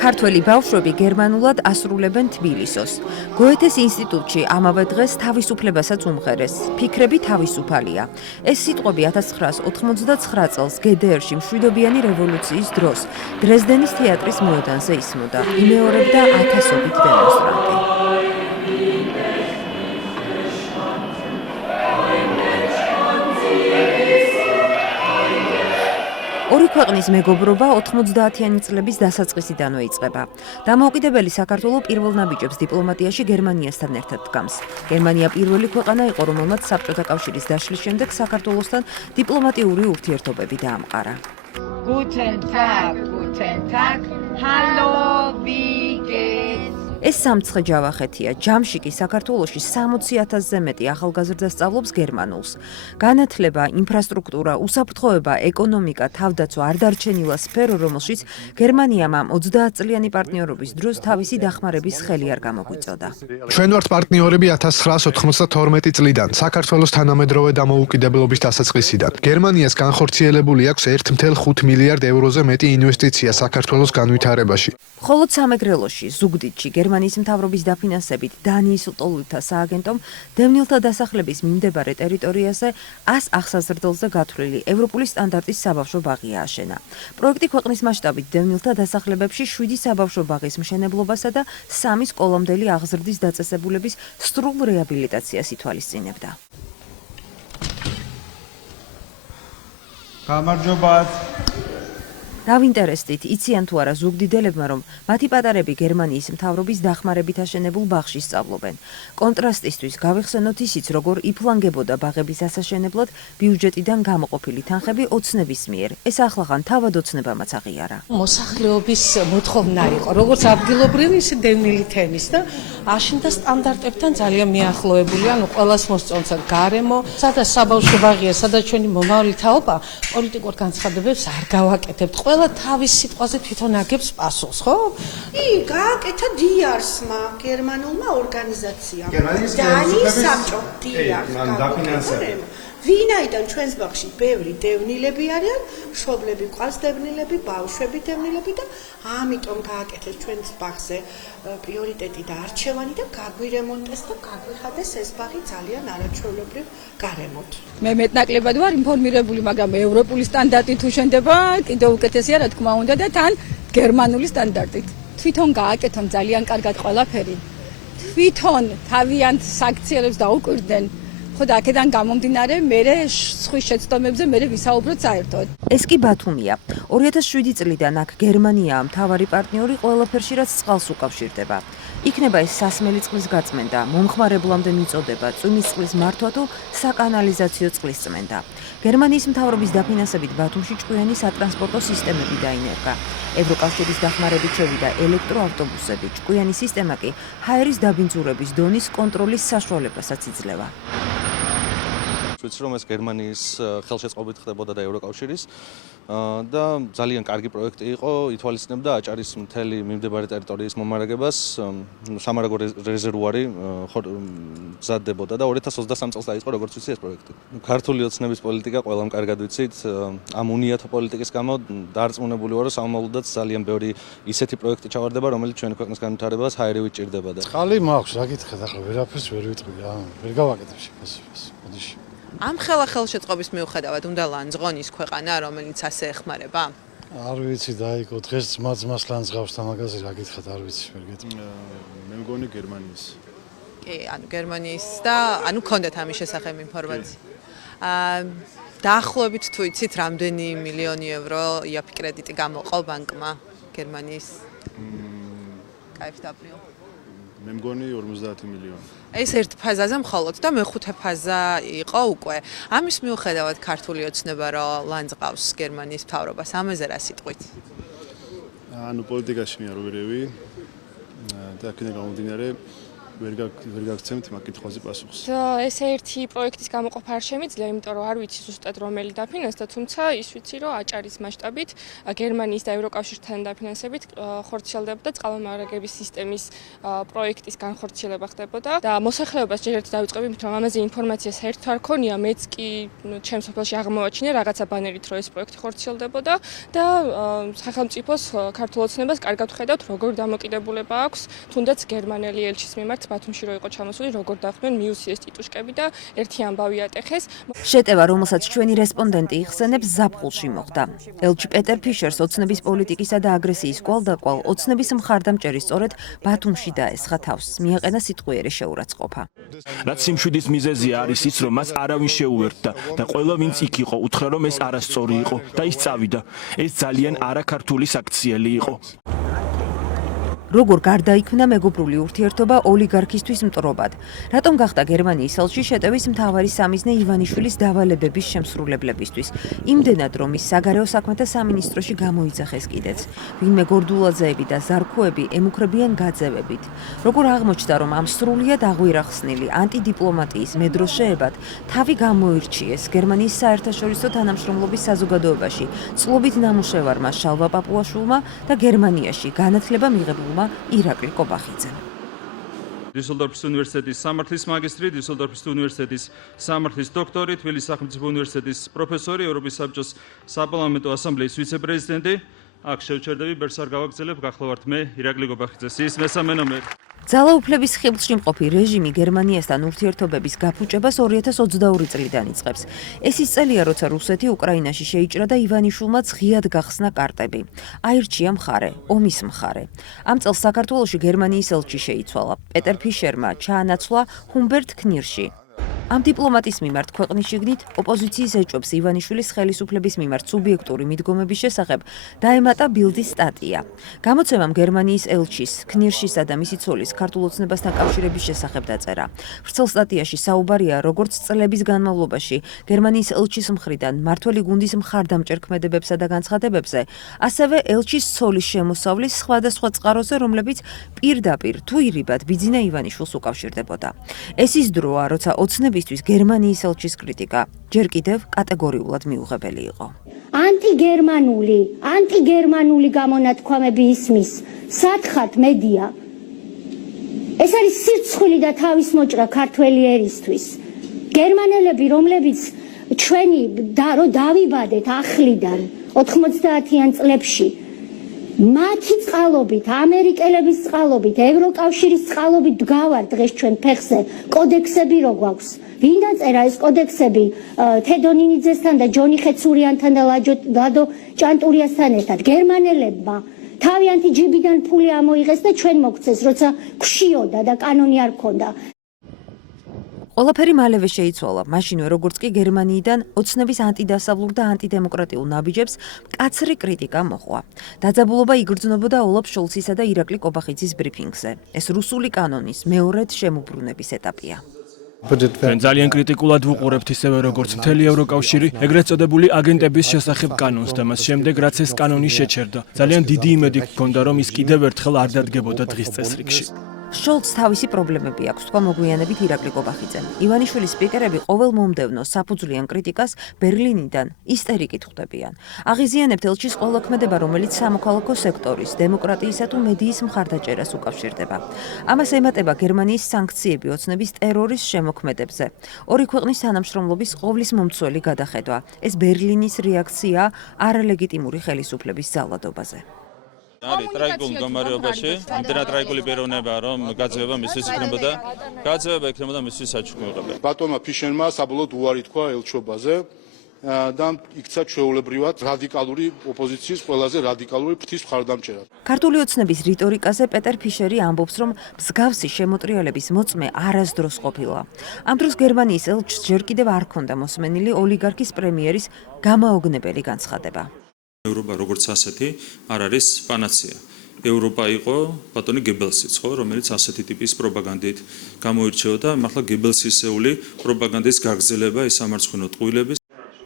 ქართველი ბავშვები გერმანულად ასრულებენ თბილისოს. გოეთეს ინსტიტუტში ამავე დღეს თავისუფლებასაც უმღერეს. ფიქრები თავისუფალია. ეს სიტყვები 1989 წელს გდრ-ში მშვიდობიანი რევოლუციის დროს დრეზდენის თეატრის მოედანზე ისმოდა. იმეორებდა ათასობით დემონსტრანტი. ორი ქვეყნის მეგობრობა 90-იანი წლების დასაწყისიდანვე იწყება. დამოუკიდებელი საქართველო პირველ ნაბიჯებს დიპლომატიაში გერმანიასთან ერთად დგამს. გერმანია პირველი ქვეყანა იყო, რომელმაც საბჭოთა კავშირის დაშლის შემდეგ საქართველოსთან დიპლომატიური ურთიერთობები დაამყარა. Guten Tag, hallo, wie geht's? ეს სამცხე ჯავახეთია. ჯამში კი საქართველოში 60,000-ზე მეტი ახალგაზრდა სწავლობს გერმანულს. განათლება, ინფრასტრუქტურა, უსაფრთხოება, ეკონომიკა, თავდაცვა არ დარჩენილა სფერო, რომელშიც გერმანიამ ამ 30-წლიანი პარტნიორობის დროს თავისი დახმარების ხელი არ გამოგვიწოდა. ჩვენ ვართ პარტნიორები 1992 წლიდან, საქართველოს თანამედროვე დამოუკიდებლობის დასაწყისიდან. გერმანიას განხორციელებული აქვს 1,5 მილიარდ ევროზე მეტი ინვესტიცია საქართველოს განვითარებაში. ხოლო სამეგრელოში, ზუგდიდში გერმანიის მთავრობის დაფინანსებით დანიის ლტოლვილთა სააგენტომ დევნილთა დასახლების მიმდებარე ტერიტორიაზე 100 აღსაზრდელზე გათვლილი ევროპული სტანდარტის საბავშვო ბაღი ააშენა. პროექტი ქვეყნის მასშტაბით დევნილთა დასახლებებში 7 საბავშვო ბაღის მშენებლობასა და 3 სკოლამდელი აღზრდის დაწესებულების სრულ რეაბილიტაციას ითვალისწინებდა. გამარჯობათ. დავინტერესდით, იციან თუ არა ზუგდიდელებმა, რომ მათი პატარები გერმანიის მთავრობის დახმარებით აშენებულ ბაღში სწავლობენ. კონტრასტისთვის გავიხსენოთ ისიც, როგორ იფლანგებოდა ბაღების ასაშენებლად ბიუჯეტიდან გამოყოფილი თანხები ოცნების მიერ. ეს ახლახან თავად ოცნებამაც აღიარა. მოსახლეობის მოთხოვნა იყო, როგორც ადგილობრივი, ისე დევნილი თემის და აშენდა სტანდარტებთან ძალიან მიახლოებული, ანუ ყველას მოსწონს გარემო, სადაც საბავშვო ბაღია, სადაც ჩვენი მომავალი თაობა პოლიტიკურ განცხადებებს არ გავაკეთებთ. ყველა თავის სიტყვაზე თვითონ აგებს პასუხს, ხო? გააკეთა დიარსმა, გერმანულმა ორგანიზაციამ. დანიის საბჭომ დიარს. ვინაიდან ჩვენს ბაღში ბევრი დევნილები არიან, მშობლები ყავს დევნილები, ბავშვები დევნილები და ამიტომ გააკეთეს ჩვენს ბაღზე პრიორიტეტი და არჩევანი და გაგვირემონტეს და გაგვიხადეს ეს ბაღი ძალიან არაჩვეულებრივ გარემოთ. მე მეტნაკლებად ვარ ინფორმირებული, მაგრამ ევროპული სტანდარტით თუ შენდება, კიდევ უკეთესია რა თქმა უნდა და თან გერმანული სტანდარტით. თვითონ გააკეთონ ძალიან კარგად ყველაფერი. თვითონ თავიანთ საქციელებს დაუკვირდნენ. ხოდა აქედან გამომდინარე, მერე სხვის შეცდომებზე მერე ვისაუბროთ საერთოდ. ეს კი ბათუმია. 2007 წლიდან აქ გერმანიაა მთავარი პარტნიორი ყველაფერში, რაც წყალს უკავშირდება. იქნება ეს სასმელი წყლის გაწმენდა, მომხმარებლამდე მიწოდება, წვიმის წყლის მართვა თუ საკანალიზაციო წყლის წმენდა. გერმანიის მთავრობის დაფინანსებით ბათუმში ჭკვიანი სატრანსპორტო სისტემები დაინერგა. ევროკავშირის დახმარებით შევიდა ელექტროავტობუსები, ჭკვიანი სისტემა კი ჰაერის დაბინძურების დონის კონტროლის საშუალებასაც იძლევა. ვიცი რომ ეს გერმანიის ხელშეწყობით ხდებოდა და ევროკავშირის და ძალიან კარგი პროექტი იყო, ითვალისწინებდა აჭარის მთელი მიმდებარე ტერიტორიის მომარაგებას, სამარაგო რეზერვუარი მზადდებოდა და 2023 წელს დაიწყო როგორც ვიცი ეს პროექტი. ქართული ოცნების პოლიტიკა ყველამ კარგად ვიცით, ამ უნიათო პოლიტიკის გამო დარწმუნებული ვარ, რომ სამომავლოდაც ძალიან ბევრი ისეთი პროექტი ჩავარდება, რომელიც ჩვენი ქვეყნის განვითარებას ჰაერივით ჭირდება და წყალი მაქვს, რა გითხეთ, ახლა ვერაფერს ვერ ვიტყვი რა, ვერ გავაკეთებ შეფასებას. მოდიში. ამ ხელშეწყობის მიუხედავად უნდა ლანძღონის ქვეყანა, რომელიც ასე ეხმარება? არ ვიცი, დაიკო, დღეს ძმა-ძმას ლანძღავს და მაგაზე რა გითხეთ, არ ვიცი, ვერ გეტყვი. მე მგონი გერმანიის. კი, ანუ გერმანიის და ანუ გქონდათ ამის შესახებ ინფორმაცია. დაახლოებით თუ იცით, რამდენი მილიონი ევრო იაფი კრედიტი გამოყო ბანკმა გერმანიის? KfW. მე მგონი 50 მილიონი. ეს ერთ ფაზაზე მხოლოდ და მეხუთე ფაზა იყო უკვე. ამის მიუხედავად ქართული ოცნება რომ ლანძღავს გერმანიის მთავრობას, ამაზე რა სიტყვით? ანუ პოლიტიკაში მე არ ვერევი და აქედან გამომდინარე ვერ გაგცემთ მაგ კითხვაზე პასუხს. ეს ერთი პროექტის გამოყოფა არ შემიძლია, იმიტომ რომ არ ვიცი ზუსტად რომელი დაფინანსდა, თუმცა ის ვიცი, რომ აჭარის მასშტაბით გერმანიის და ევროკავშირთან დაფინანსებით ხორციელდებოდა წყალმომარაგების სისტემის პროექტის განხორციელება ხდებოდა და მოსახლეობას ჯერ ერთი დავიწყები, რომ ამაზე ინფორმაცია საერთოდ არ ქონია, მეც კი ჩემს სოფელში აღმოვაჩინე რაღაცა ბანერით, რომ ეს პროექტი ხორციელდებოდა და სახელმწიფოს ქართულ ოცნებას კარგად ვხედავთ, როგორ დამოკიდებულება აქვს, თუნდაც გერმანელი ელჩის მიმართ ბათუმში რო იყო ჩამოსული, როგორ დახვდნენ მიუსიეს ტიტუშკები და ერთი ამბავი ატეხეს. შეტევა, რომელსაც ჩვენი რესპონდენტი იხსენებს, ზაფხულში მოხდა. ელჩი პეტერ ფიშერს ოცნების პოლიტიკისა და აგრესიის კვალდაკვალ ოცნების მხარდამჭერი სწორედ ბათუმში დაესხა თავს. მიაყენა სიტყვიერი შეურაცხყოფა. რაც სიმშვიდის მიზეზია არის ის, რომ მას არავინ შეუერთდა და ყველა ვინც იქ იყო, უთხრა რომ ეს არასწორი იყო და ის წავიდა. ეს ძალიან არაქართული საქციელი იყო. როგორ გარდაიქმნა მეგობრული ურთიერთობა ოლიგარქისთვის მტრობად? რატომ გახდა გერმანიის ელჩი შეტევის მთავარი სამიზნე ივანიშვილის დავალებების შემსრულებლებისთვის? იმდენად, რომ ის საგარეო საქმეთა სამინისტროში გამოიძახეს კიდეც. ვინმე გორდულაძეები და ზარქუები ემუქრებიან გაძევებით. როგორ აღმოჩნდა, რომ ამ სრულიად აღვირახსნილი ანტიდიპლომატიის მედროშეებად თავი გამოირჩიეს გერმანიის საერთაშორისო თანამშრომლობის საზოგადოებაში წლობით ნამუშევარმა შალვა პაპუაშვილმა და გერმანიაში განათლება მიღებულმა ირაკლი კობახიძემ. დიუსელდორფის უნივერსიტეტის სამართლის მაგისტრი, დიუსელდორფის უნივერსიტეტის სამართლის დოქტორი, თბილისის სახელმწიფო უნივერსიტეტის პროფესორი, ევროპის საბჭოს საპარლამენტო ასამბლეის ვიცე-პრეზიდენტი. აქ შევჩერდები, ბერს არ გავაგრძელებ, გახლავართ მე, ირაკლი კობახიძე, სიის მესამე ნომერი. ძალაუფლების ხიბლში მყოფი რეჟიმი გერმანიასთან ურთიერთობების გაფუჭებას 2022 წლიდან იწყებს. ეს ის წელია, როცა რუსეთი უკრაინაში შეიჭრა და ივანიშვილმა ღიად გახსნა კარტები. აირჩია მხარე, ომის მხარე. ამ წელს საქართველოში გერმანიის ელჩი შეიცვალა. პეტერ ფიშერმა ჩაანაცვლა ჰუმბერტ knirši. ამ დიპლომატის მიმართ ქვეყნის შიგნით ოპოზიციის ეჭვებს ივანიშვილის ხელისუფლების მიმართ სუბიექტური მიდგომების შესახებ დაემატა ბილდის სტატია. გამოცემამ გერმანიის ელჩის, kniršისა და მისი ცოლის ქართულ ოცნებასთან კავშირების შესახებ დაწერა. ვრცელ სტატიაში საუბარია, როგორც წლების განმავლობაში გერმანიის ელჩის მხრიდან მართველი გუნდის მხარდამჭერ ქმედებებსა და განცხადებებზე, ასევე ელჩის ცოლის შემოსავლის სხვადასხვა წყაროზე, რომლებიც პირდაპირ თუ ირიბად ბიძინა ივანიშვილს უკავშირდებოდა. ეს ის დროა, როცა ოცნებისთვის გერმანიის ელჩის კრიტიკა ჯერ კიდევ კატეგორიულად მიუღებელი იყო. ანტიგერმანული გამონათქვამები ისმის. სათხართ მედია. ეს არის სირცხვილი და თავის მოჭრა ქართველი ერისთვის. გერმანელები, რომლებიც ჩვენი რო დავიბადეთ ახლიდან 90-იან წლებში მათი წყალობით, ამერიკელების წყალობით, ევროკავშირის წყალობით დგავარ დღეს ჩვენ ფეხზე კოდექსები რო გვაქვს. ვინ დაწერა ეს კოდექსები თედო ნინიძესთან და ჯონი ხეცურიანთან და ლადო ჭანტურიასთან ერთად? გერმანელებმა თავიანთი ჯიბიდან ფული ამოიღეს და ჩვენ მოგცეს, როცა გვშიოდა და კანონი არ ქონდა. ყველაფერი მალევე შეიცვალა, მაშინვე როგორც კი გერმანიიდან ოცნების ანტიდასავლურ და ანტიდემოკრატიულ ნაბიჯებს მკაცრი კრიტიკა მოყვა. დაძაბულობა იგრძნობოდა ოლაფ შოლცისა და ირაკლი კობახიძის ბრიფინგზე. ეს რუსული კანონის მეორედ შემოbrunების ეტაპია. ჩვენ ძალიან კრიტიკულად ვუყურებთ ისევე როგორც მთელი ევროკავშირი ეგრეთ წოდებული აგენტების შესახებ კანონს და მას შემდეგ რაც ეს კანონი შეჩერდა. ძალიან დიდი იმედი გქონდა რომ ის კიდევ ერთხელ არ დადგებოდა დღის წესრიგში. შოლცს თავისი პრობლემები აქვს, თქვა მოგვიანებით ირაკლი კობახიძემ. ივანიშვილის სპიკერები ყოველ მომდევნო საფუძვლიან კრიტიკას ბერლინიდან ისტერიკით ხვდებიან. აღიზიანებთ ელჩის ყველა ქმედება, რომელიც სამოქალაქო სექტორის, დემოკრატიისა თუ მედიის მხარდაჭერას უკავშირდება. ამას ემატება გერმანიის სანქციები ოცნების ტერორის შემოქმედებზე. ორი ქვეყნის თანამშრომლობის ყოვლის მომცველი გადახედვა. ეს ბერლინის რეაქცია არალეგიტიმური ხელისუფლების ძალადობაზე. არის ტრაიგულ მდგომარეობაში, ამდენად ტრაიგული პიროვნება, რომ გაძევება მისთვის იქნებოდა, მისთვის საჩუქრებდა. ბატონმა ფიშერმა საბოლოოდ უარი თქვა ელჩობაზე და იქცა ჩვეულებრივად რადიკალური ოპოზიციის ყველაზე რადიკალური ფრთის მხარდამჭერად. ქართული ოცნების რიტორიკაზე პეტერ ფიშერი ამბობს, რომ მსგავსი შემოტრიალების მოწმე არასდროს ყოფილა. ამ დროს გერმანიის ელჩს ჯერ კიდევ არ ჰქონდა მოსმენილი ოლიგარქის პრემიერის გამაოგნებელი განცხადება. ევროპა როგორც ასეთი არ არის პანაცეა. ევროპა იყო ბატონი გებელსიც, ხო, რომელიც ასეთი ტიპის პროპაგანდით გამოირჩეოდა, მართლა გებელსისეული პროპაგანდის გაგრძელება, ეს სამარცხვინო ტყუილების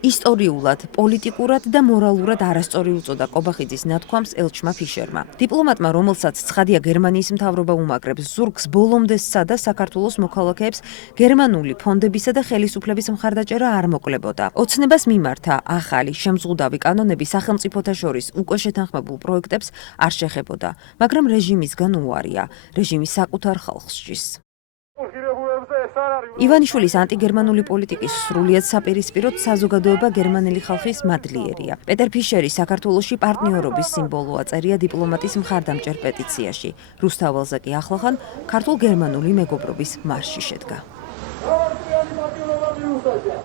ისტორიულად, პოლიტიკურად და მორალურად არასწორი უწოდა კობახიძის ნათქვამს ელჩმა ფიშერმა. დიპლომატმა, რომელსაც ცხადია გერმანიის მთავრობა უმაგრებს, ზურგს ბოლომდე სცადა საქართველოს მოქალაქეებს გერმანული ფონდებისა და ხელისუფლების მხარდაჭერა არ მოკლებოდა. ოცნებას მიმართა ახალი შემზღუდავი კანონები სახელმწიფოთა შორის უკვე შეთანხმებულ პროექტებს არ შეხებოდა, მაგრამ რეჟიმისგან უარია. რეჟიმი საკუთარ ხალხს სჯის. ივანიშვილის ანტიგერმანული პოლიტიკის სრულიად საპირისპიროდ საზოგადოება გერმანელი ხალხის მადლიერია. პეტერ ფიშერი საქართველოში პარტნიორობის სიმბოლოა, წერია დიპლომატის მხარდამჭერ პეტიციაში. რუსთაველზე კი ახლახან ქართულ-გერმანული მეგობრობის მარში შედგა.